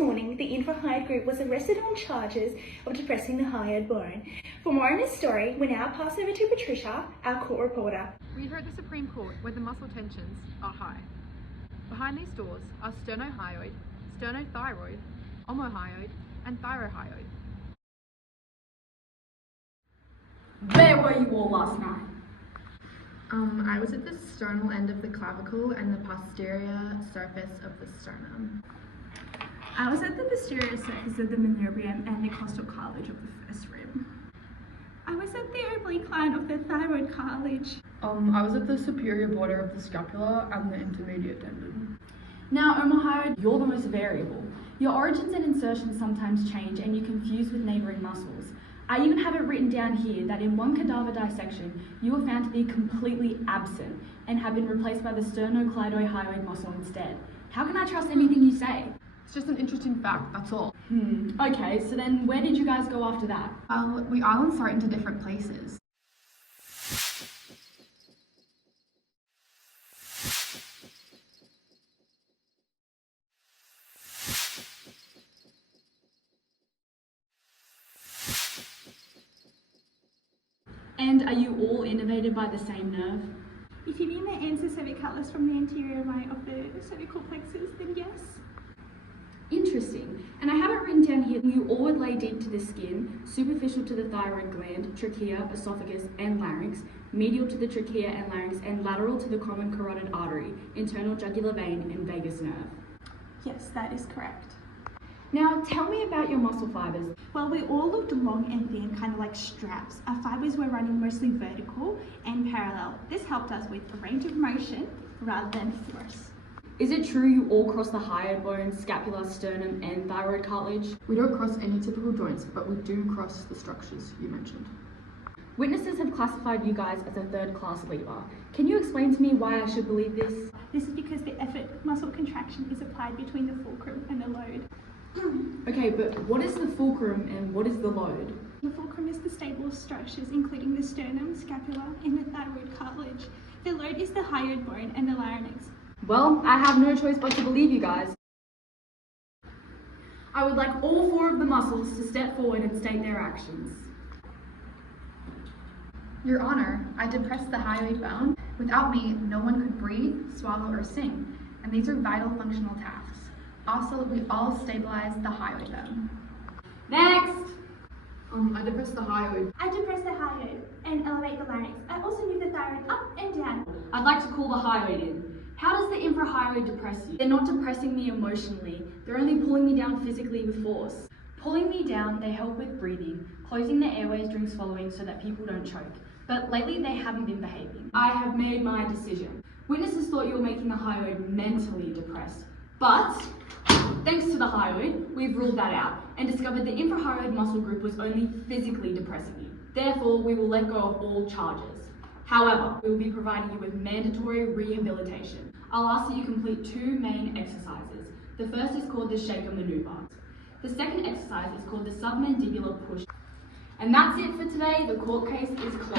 morning, the infrahired group was arrested on charges of depressing the hyoid bone. For more on this story, we now pass over to Patricia, our court reporter. We are at the Supreme Court where the muscle tensions are high. Behind these doors are sternohyoid, sternothyroid, omohyoid, and thyrohyoid. Where were you all last night? I was at the sternal end of the clavicle and the posterior surface of the sternum. I was at the posterior surface of the manubrium and the costal cartilage of the first rib. I was at the oblique line of the thyroid cartilage. I was at the superior border of the scapula and the intermediate tendon. Now, omohyoid, you're the most variable. Your origins and insertions sometimes change and you confuse with neighbouring muscles. I even have it written down here that in one cadaver dissection, you were found to be completely absent and have been replaced by the sternocleidohyoid muscle instead. How can I trust anything you say? It's just an interesting fact, that's all. Okay, so then where did you guys go after that? We island sort into different places. And are you all innervated by the same nerve? If you mean the ansa cervicalis from the anterior line of the cervical plexus, then yes. Interesting. And I have it written down here, you all would lay deep to the skin, superficial to the thyroid gland, trachea, esophagus, and larynx, medial to the trachea and larynx, and lateral to the common carotid artery, internal jugular vein, and vagus nerve. Yes, that is correct. Now, tell me about your muscle fibers. Well, we all looked long and thin, kind of like straps. Our fibers were running mostly vertical and parallel. This helped us with a range of motion rather than force. Is it true you all cross the hyoid bone, scapula, sternum, and thyroid cartilage? We don't cross any typical joints, but we do cross the structures you mentioned. Witnesses have classified you guys as a third-class lever. Can you explain to me why I should believe this? This is because the effort muscle contraction is applied between the fulcrum and the load. Okay, but what is the fulcrum and what is the load? The fulcrum is the stable structures, including the sternum, scapula, and the thyroid cartilage. The load is the hyoid bone and the larynx. Well, I have no choice but to believe you guys. I would like all four of the muscles to step forward and state their actions. Your Honor, I depressed the hyoid bone. Without me, no one could breathe, swallow, or sing, and these are vital functional tasks. Also, we all stabilized the hyoid bone. Next! I depressed the hyoid. I depress the hyoid and elevate the larynx. I also move the thyroid up and down. I'd like to call the hyoid in. How does the infrahyoid depress you? They're not depressing me emotionally. They're only pulling me down physically with force. Pulling me down, they help with breathing, closing the airways during swallowing so that people don't choke. But lately they haven't been behaving. I have made my decision. Witnesses thought you were making the hyoid mentally depressed. But, thanks to the hyoid, we've ruled that out and discovered the infrahyoid muscle group was only physically depressing you. Therefore, we will let go of all charges. However, we will be providing you with mandatory rehabilitation. I'll ask that you complete two main exercises. The first is called the shaker maneuver. The second exercise is called the submandibular push. And that's it for today. The court case is closed.